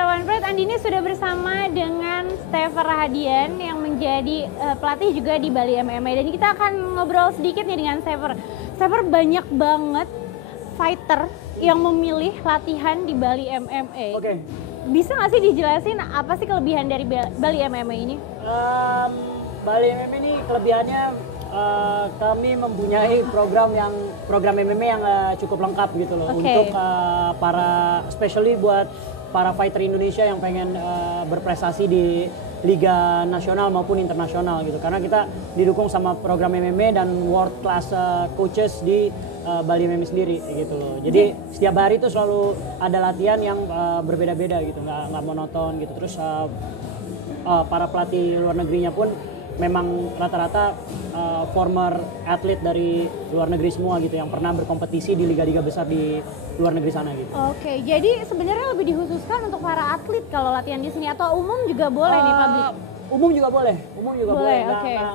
pecinta One Pride, Andini sudah bersama dengan Stefer Rahadian yang menjadi pelatih juga di Bali MMA. Dan kita akan ngobrol sedikit nih dengan Stefer. Stefer, banyak banget fighter yang memilih latihan di Bali MMA. Oke. Bisa nggak sih dijelasin apa sih kelebihan dari Bali MMA ini? Bali MMA ini kelebihannya kami mempunyai program MMA yang cukup lengkap gitu loh. Untuk para especially buat para fighter Indonesia yang pengen berprestasi di liga nasional maupun internasional gitu. Karena kita didukung sama program MMA dan world class coaches di Bali MMA sendiri gitu loh. Jadi setiap hari itu selalu ada latihan yang berbeda-beda gitu, nggak monoton gitu. Terus para pelatih luar negerinya pun memang rata-rata former atlet dari luar negeri semua gitu yang pernah berkompetisi di liga-liga besar di luar negeri sana gitu. Oke, jadi sebenarnya lebih dikhususkan untuk para atlet kalau latihan di sini atau umum juga boleh nih publik? Umum juga boleh.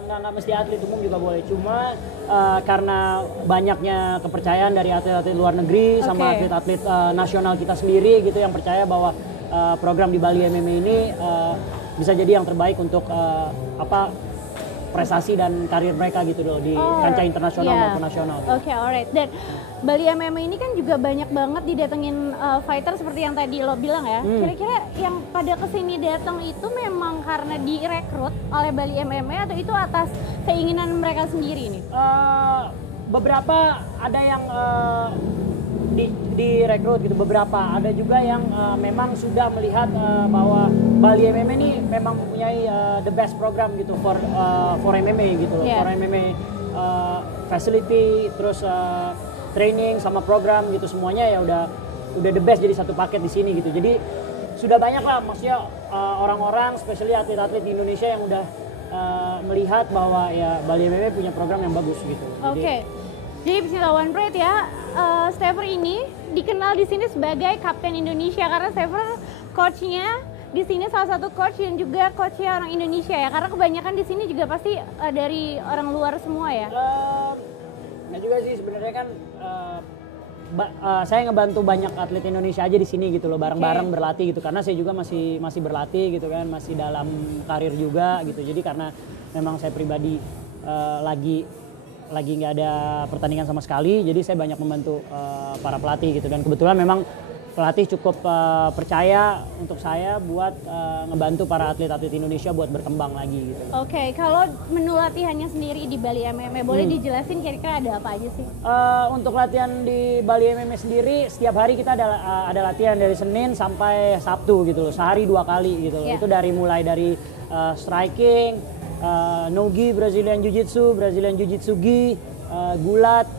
Nggak mesti atlet, umum juga boleh. Cuma karena banyaknya kepercayaan dari atlet-atlet luar negeri sama atlet-atlet nasional kita sendiri gitu yang percaya bahwa program di Bali MMA ini bisa jadi yang terbaik untuk prestasi dan karir mereka gitu loh di kancah internasional maupun nasional. Oke, alright. Dan Bali MMA ini kan juga banyak banget didatengin fighter seperti yang tadi lo bilang ya. Kira-kira yang pada kesini datang itu memang karena direkrut oleh Bali MMA atau itu atas keinginan mereka sendiri nih? Beberapa ada yang direkrut gitu, beberapa ada juga yang memang sudah melihat bahwa Bali MMA ini memang mempunyai the best program gitu for MMA gitu loh, for MMA facility, terus training sama program gitu semuanya ya udah the best jadi satu paket di sini gitu. Jadi sudah banyak lah maksudnya orang-orang, especially atlet-atlet di Indonesia yang udah melihat bahwa ya Bali MMA punya program yang bagus gitu. Jadi pecinta One Pride ya, Stefer ini dikenal di sini sebagai Kapten Indonesia karena Stefer coachnya di sini salah satu coach dan juga coachnya orang Indonesia ya, karena kebanyakan di sini juga pasti dari orang luar semua ya. Nah juga sih sebenarnya kan saya ngebantu banyak atlet Indonesia aja di sini gitu loh, bareng-bareng berlatih gitu, karena saya juga masih berlatih gitu kan, masih dalam karir juga gitu. Jadi karena memang saya pribadi lagi nggak ada pertandingan sama sekali, jadi saya banyak membantu para pelatih gitu, dan kebetulan memang pelatih cukup percaya untuk saya buat ngebantu para atlet-atlet Indonesia buat berkembang lagi gitu. Oke, kalau menu latihannya sendiri di Bali MMA boleh dijelasin kira-kira ada apa aja sih? Untuk latihan di Bali MMA sendiri setiap hari kita ada latihan dari Senin sampai Sabtu gitu loh, sehari 2 kali gitu loh. Itu mulai dari striking, no-gi, Brazilian Jiu-Jitsu, Brazilian Jiu-Jitsu gi, gulat,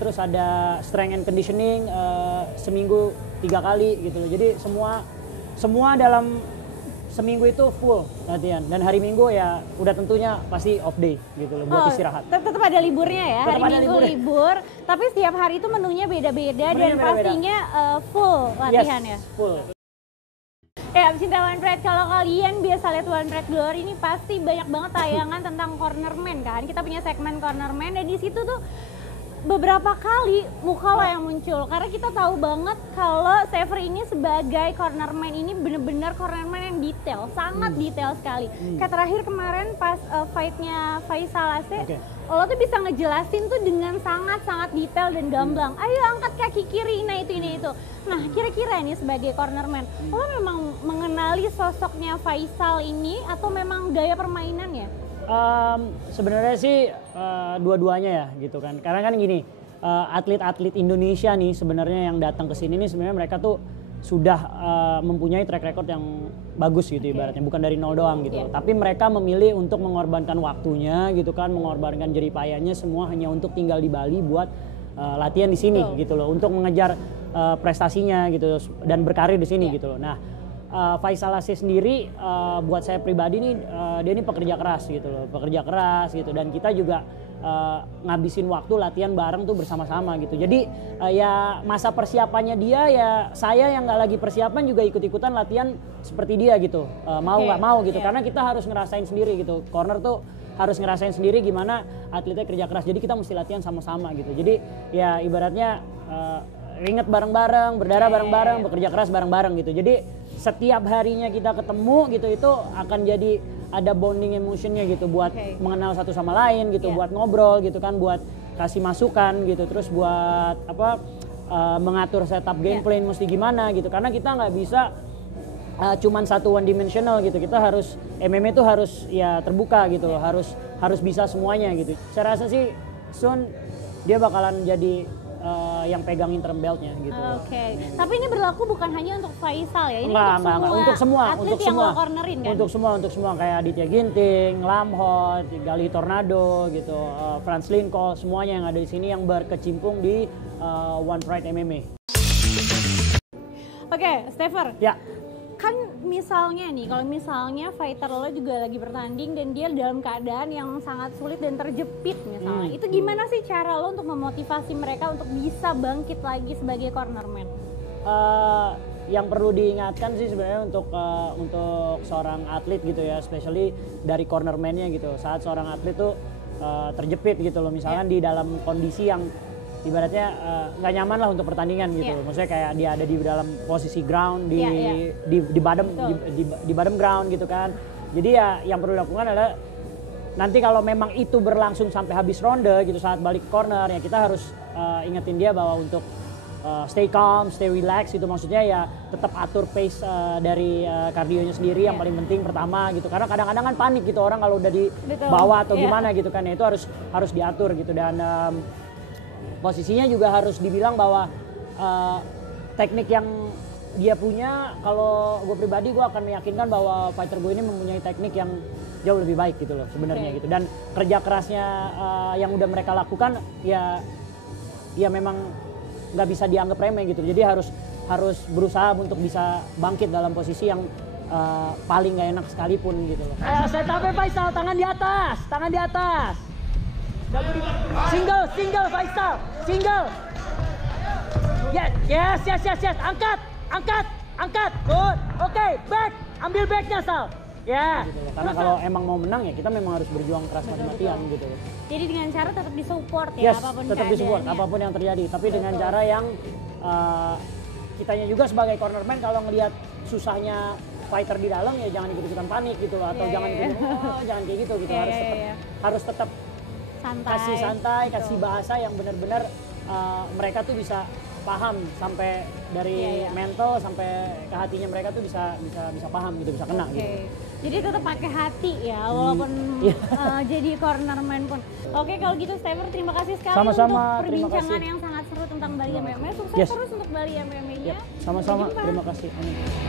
terus ada strength and conditioning seminggu 3 kali gitu loh. Jadi semua dalam seminggu itu full latihan, dan hari Minggu ya udah tentunya pasti off day gitu loh buat istirahat. Tetap ada liburnya ya, hari Minggu libur, tapi setiap hari itu menunya beda-beda dan pastinya full latihan ya. Full. Ya, pecinta One Pride, kalau kalian biasa lihat One Pride Glory ini pasti banyak banget tayangan tentang cornerman kan. Kita punya segmen cornerman dan di situ tuh beberapa kali muka lo yang muncul, karena kita tahu banget kalau Stefer ini sebagai cornerman ini bener-bener cornerman yang detail, sangat detail sekali. Kayak terakhir kemarin pas fightnya Faisal Ase, lo tuh bisa ngejelasin tuh dengan sangat-sangat detail dan gamblang. Ayo angkat kaki kiri, nah itu ini itu. Nah kira-kira nih sebagai cornerman, lo memang mengenali sosoknya Faisal ini atau memang gaya permainannya? Sebenarnya sih dua-duanya ya gitu kan, karena kan gini, atlet-atlet Indonesia nih sebenarnya yang datang ke sini nih sebenarnya mereka tuh sudah mempunyai track record yang bagus gitu ibaratnya, bukan dari nol doang gitu. Tapi mereka memilih untuk mengorbankan waktunya gitu kan, mengorbankan jerih payahnya semua hanya untuk tinggal di Bali buat latihan di sini gitu loh, untuk mengejar prestasinya gitu dan berkarir di sini gitu loh. Nah, Faisal Ase sendiri buat saya pribadi nih dia ini pekerja keras gitu loh, dan kita juga ngabisin waktu latihan bareng tuh bersama-sama gitu. Jadi ya masa persiapannya dia ya saya yang nggak lagi persiapan juga ikut-ikutan latihan seperti dia gitu, mau nggak mau gitu, karena kita harus ngerasain sendiri gitu. Corner tuh harus ngerasain sendiri gimana atletnya kerja keras, jadi kita mesti latihan sama-sama gitu. Jadi ya ibaratnya ringet bareng-bareng, berdarah bareng-bareng, Oke. bekerja keras bareng-bareng gitu. Jadi setiap harinya kita ketemu gitu itu akan jadi ada bonding emotionnya gitu buat Oke. mengenal satu sama lain gitu, Iya. buat ngobrol gitu kan, buat kasih masukan gitu, terus buat mengatur setup game Iya. plan mesti gimana gitu. Karena kita nggak bisa cuman satu one dimensional gitu. Kita harus MMA itu harus ya terbuka gitu loh, harus bisa semuanya gitu. Saya rasa sih Sun dia bakalan jadi yang pegang interim beltnya gitu. Oke. Tapi ini berlaku bukan hanya untuk Faisal ya. Ini Enggak. Untuk semua, atlet untuk yang semua. lo cornerin kan? Untuk semua kayak Aditya Ginting, Lamhot, Gali Tornado gitu, Franz Lincoln, semuanya yang ada di sini yang berkecimpung di One Pride MMA. Oke, Stefer. Ya. Kan misalnya nih, kalau misalnya fighter lo juga lagi bertanding dan dia dalam keadaan yang sangat sulit dan terjepit misalnya. Itu gimana sih cara lo untuk memotivasi mereka untuk bisa bangkit lagi sebagai cornerman? Yang perlu diingatkan sih sebenarnya untuk seorang atlet gitu ya, especially dari cornerman-nya gitu. Saat seorang atlet tuh terjepit gitu loh, misalkan di dalam kondisi yang ibaratnya nggak nyaman lah untuk pertandingan gitu. Maksudnya kayak dia ada di dalam posisi ground di bottom ground gitu kan. Jadi ya yang perlu dilakukan adalah nanti kalau memang itu berlangsung sampai habis ronde gitu, saat balik ke corner ya kita harus ingetin dia bahwa untuk stay calm, stay relax gitu, maksudnya ya tetap atur pace dari kardionya sendiri yang paling penting pertama gitu, karena kadang-kadang kan panik gitu orang kalau udah di bawah atau gimana gitu kan, ya itu harus diatur gitu. Dan posisinya juga harus dibilang bahwa teknik yang dia punya, kalau gue pribadi gue akan meyakinkan bahwa fighter gue ini mempunyai teknik yang jauh lebih baik gitu loh sebenarnya gitu. Dan kerja kerasnya yang udah mereka lakukan ya memang nggak bisa dianggap remeh gitu. Jadi harus berusaha untuk bisa bangkit dalam posisi yang paling nggak enak sekalipun gitu loh. Setupnya Faisal, tangan di atas. Single Faisal, single. Yes. Angkat. Good. Oke, back. Ambil backnya Sal. Ya. Gitu loh. Karena kalau emang mau menang ya kita memang harus berjuang keras mati-matian gitu loh. Jadi dengan cara tetap disupport ya, apapun tetap disupport keadaannya. apapun yang terjadi. Tapi dengan cara yang kitanya juga sebagai cornerman kalau ngelihat susahnya fighter di dalam ya jangan ikut-ikutan panik gitu loh, atau jangan kayak gitu harus tetap kasih santai, kasih bahasa yang benar-benar mereka tuh bisa paham, sampai dari mental sampai ke hatinya mereka tuh bisa paham gitu, bisa kena gitu. Jadi tetap pakai hati ya, walaupun jadi cornerman pun. Oke, kalau gitu Stefer, terima kasih sekali Sama-sama, untuk terima perbincangan kasih. yang sangat seru tentang Bali MMA. Sukses terus untuk Bali MMA-nya. Sama-sama, terima kasih. Amin.